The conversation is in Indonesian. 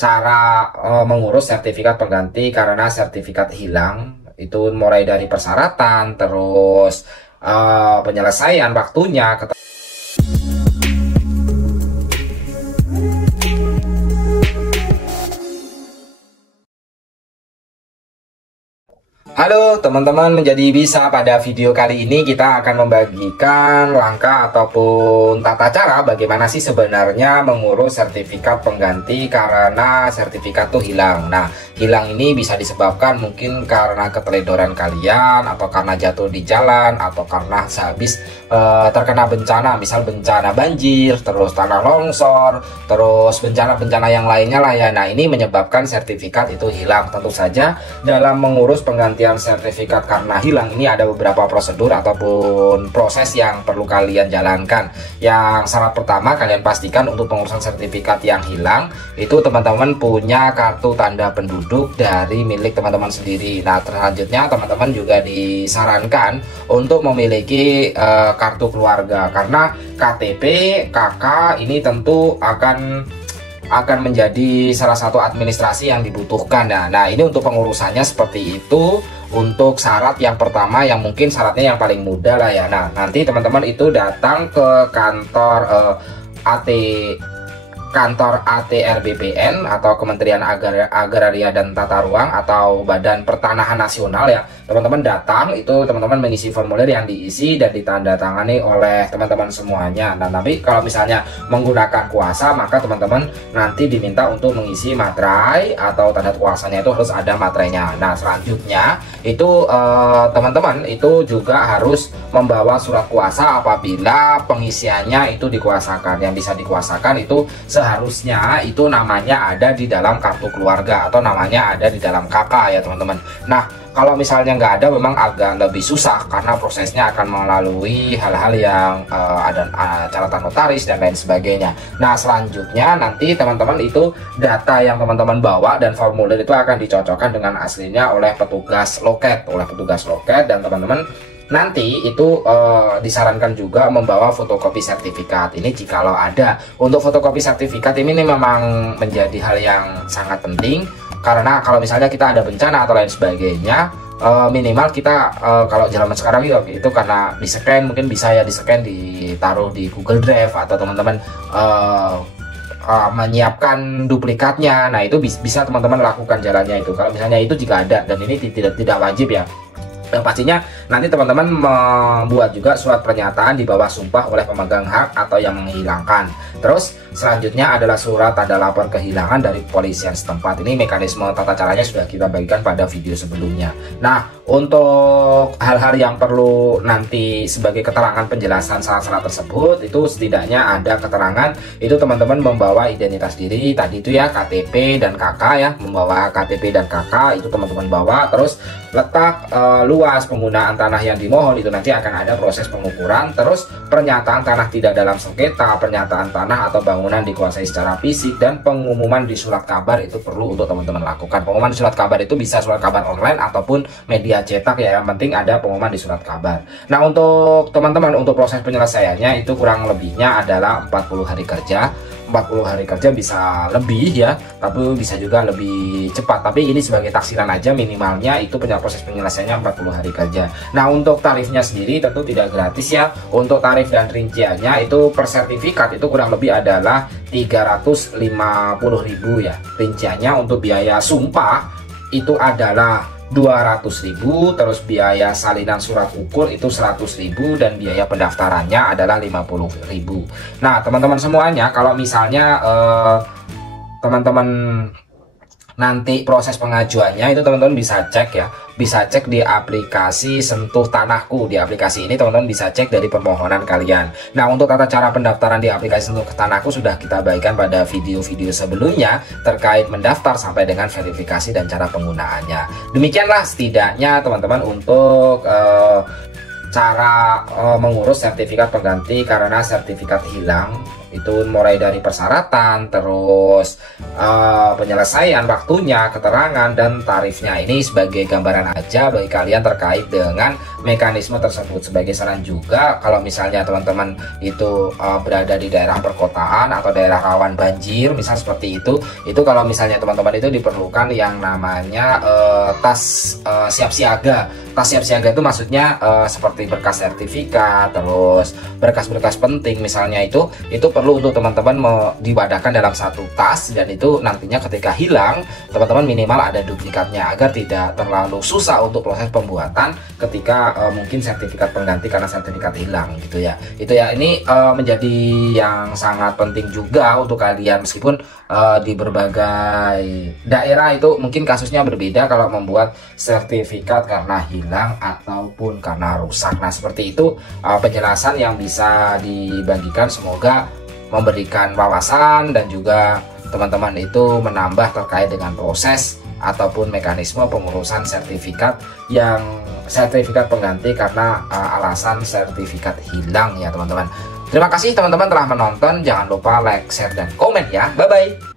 cara mengurus sertifikat pengganti karena sertifikat hilang. Itu mulai dari persyaratan, terus penyelesaian waktunya. Halo teman-teman, jadi bisa pada video kali ini kita akan membagikan langkah ataupun tata cara bagaimana sih sebenarnya mengurus sertifikat pengganti karena sertifikat tuh hilang. Nah, hilang ini bisa disebabkan mungkin karena keteledoran kalian, atau karena jatuh di jalan, atau karena sehabis terkena bencana, misal bencana banjir, terus tanah longsor, terus bencana-bencana yang lainnya lah ya. Nah, ini menyebabkan sertifikat itu hilang. Tentu saja dalam mengurus penggantian sertifikat karena hilang ini ada beberapa prosedur ataupun proses yang perlu kalian jalankan. Yang syarat pertama, kalian pastikan untuk pengurusan sertifikat yang hilang itu teman-teman punya kartu tanda penduduk dari milik teman-teman sendiri. Nah, selanjutnya teman-teman juga disarankan untuk memiliki kartu keluarga, karena KTP, KK ini tentu akan menjadi salah satu administrasi yang dibutuhkan. Nah, ini untuk pengurusannya seperti itu. Untuk syarat yang pertama, yang mungkin syaratnya yang paling mudah lah ya. Nah, nanti teman-teman itu datang ke kantor kantor ATR BPN atau Kementerian Agraria dan Tata Ruang atau Badan Pertanahan Nasional ya. Teman-teman datang, itu teman-teman mengisi formulir yang diisi dan ditandatangani oleh teman-teman semuanya. Nah, tapi kalau misalnya menggunakan kuasa, maka teman-teman nanti diminta untuk mengisi materai atau tanda kuasanya itu harus ada materainya. Nah, selanjutnya itu teman-teman itu juga harus membawa surat kuasa apabila pengisiannya itu dikuasakan. Yang bisa dikuasakan itu seharusnya itu namanya ada di dalam kartu keluarga atau namanya ada di dalam KK ya teman-teman. Nah, kalau misalnya nggak ada memang agak lebih susah karena prosesnya akan melalui hal-hal yang ada catatan notaris dan lain sebagainya. Nah, selanjutnya nanti teman-teman itu data yang teman-teman bawa dan formulir itu akan dicocokkan dengan aslinya oleh petugas loket, dan teman-teman nanti itu disarankan juga membawa fotokopi sertifikat. Ini jikalau ada. Untuk fotokopi sertifikat ini memang menjadi hal yang sangat penting, karena kalau misalnya kita ada bencana atau lain sebagainya, minimal kita kalau zaman sekarang itu karena di scan, mungkin bisa ya di scan, ditaruh di Google Drive, atau teman-teman menyiapkan duplikatnya. Nah, itu bisa teman-teman lakukan jalannya itu kalau misalnya itu jika ada, dan ini tidak wajib ya. Dan pastinya nanti teman-teman membuat juga surat pernyataan di bawah sumpah oleh pemegang hak atau yang menghilangkan. Terus selanjutnya adalah surat tanda lapor kehilangan dari kepolisian setempat. Ini mekanisme tata caranya sudah kita bagikan pada video sebelumnya. Nah, untuk hal-hal yang perlu nanti sebagai keterangan penjelasan syarat-syarat tersebut, itu setidaknya ada keterangan itu teman-teman membawa identitas diri tadi itu ya, KTP dan KK ya, membawa KTP dan KK itu teman-teman bawa. Terus letak luas penggunaan tanah yang dimohon itu nanti akan ada proses pengukuran. Terus pernyataan tanah tidak dalam sengketa, pernyataan tanah atau bangunan dikuasai secara fisik, dan pengumuman di surat kabar itu perlu untuk teman-teman lakukan. Pengumuman di surat kabar itu bisa surat kabar online ataupun media cetak ya, yang penting ada pengumuman di surat kabar. Nah, untuk teman-teman untuk proses penyelesaiannya itu kurang lebihnya adalah 40 hari kerja. 40 hari kerja bisa lebih ya, tapi bisa juga lebih cepat. Tapi ini sebagai taksiran aja, minimalnya itu proses penyelesaiannya 40 hari kerja. Nah, untuk tarifnya sendiri tentu tidak gratis ya. Untuk tarif dan rinciannya itu per sertifikat itu kurang lebih adalah 350.000 ya. Rinciannya untuk biaya sumpah itu adalah 200.000, terus biaya salinan surat ukur itu 100.000, dan biaya pendaftarannya adalah 50.000. Nah, teman-teman semuanya, kalau misalnya teman-teman nanti proses pengajuannya itu teman-teman bisa cek ya, bisa cek di aplikasi Sentuh Tanahku. Di aplikasi ini teman-teman bisa cek dari permohonan kalian. Nah, untuk tata cara pendaftaran di aplikasi Sentuh Tanahku sudah kita bagikan pada video-video sebelumnya terkait mendaftar sampai dengan verifikasi dan cara penggunaannya. Demikianlah setidaknya teman-teman untuk cara mengurus sertifikat pengganti karena sertifikat hilang. Itu mulai dari persyaratan, terus penyelesaian waktunya, keterangan, dan tarifnya. Ini sebagai gambaran aja bagi kalian terkait dengan mekanisme tersebut. Sebagai saran juga, kalau misalnya teman-teman itu berada di daerah perkotaan atau daerah rawan banjir misal seperti itu kalau misalnya teman-teman itu diperlukan yang namanya tas siap siaga. Tas siap siaga itu maksudnya seperti berkas sertifikat, terus berkas-berkas penting misalnya itu perlu untuk teman-teman diwadahkan dalam satu tas, dan itu nantinya ketika hilang teman-teman minimal ada duplikatnya agar tidak terlalu susah untuk proses pembuatan ketika mungkin sertifikat pengganti karena sertifikat hilang gitu ya. Itu ya, ini menjadi yang sangat penting juga untuk kalian, meskipun di berbagai daerah itu mungkin kasusnya berbeda kalau membuat sertifikat karena hilang ataupun karena rusak. Nah, seperti itu penjelasan yang bisa dibagikan, semoga memberikan wawasan dan juga teman-teman itu menambah terkait dengan proses ataupun mekanisme pengurusan sertifikat pengganti karena alasan sertifikat hilang ya teman-teman. Terima kasih teman-teman telah menonton, jangan lupa like, share, dan komen ya. Bye bye.